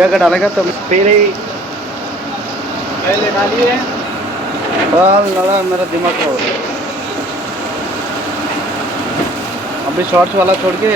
क्या क्या डालेगा तो पहले डालिए। लड़ा मेरा दिमाग खराब हो गया। अभी शॉर्ट्स वाला छोड़ के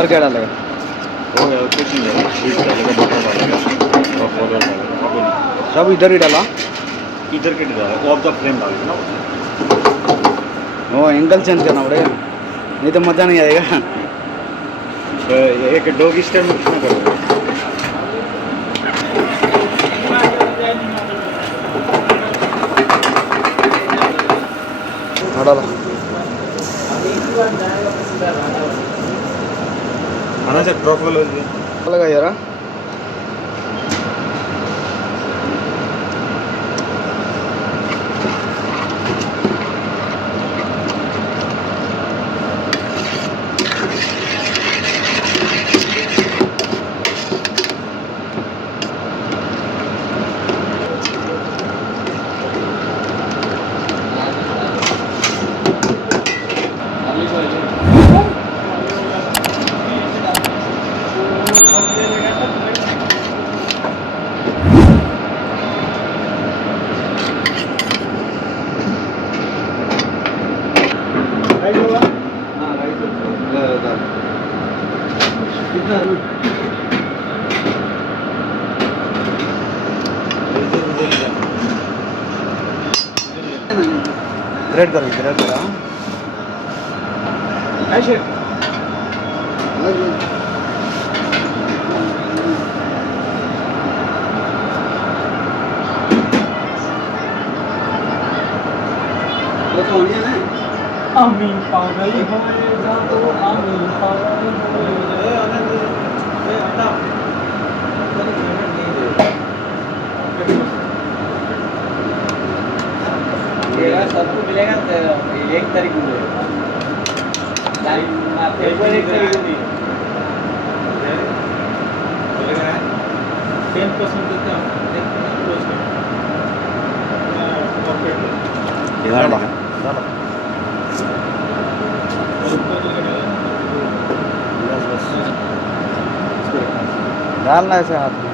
और क्या डालेगा? हो गया कुछ नहीं डालेगा, स्वीट डालेगा, बटर डालेगा और पाउडर डालेगा। अब सब इधर ही डाला। इधर के नहीं डालेगा, ऑफ द फ्लेम डालेगा ना। वो एंगल चेंज करना पड़ेगा, नहीं तो मज़ा नहीं आएगा। तो एक डोगी स्टाइल में कितना करोगे? डाला खाना से ट्रफल लगा यार। ग्रेट कर ऐसे आमीन पागल होएगा तो आमीन पागल होएगा। सबको मिलेगा एक तारीख को एक तारीख को नहीं 10% देते हैं। डालना ऐसे हाथ में।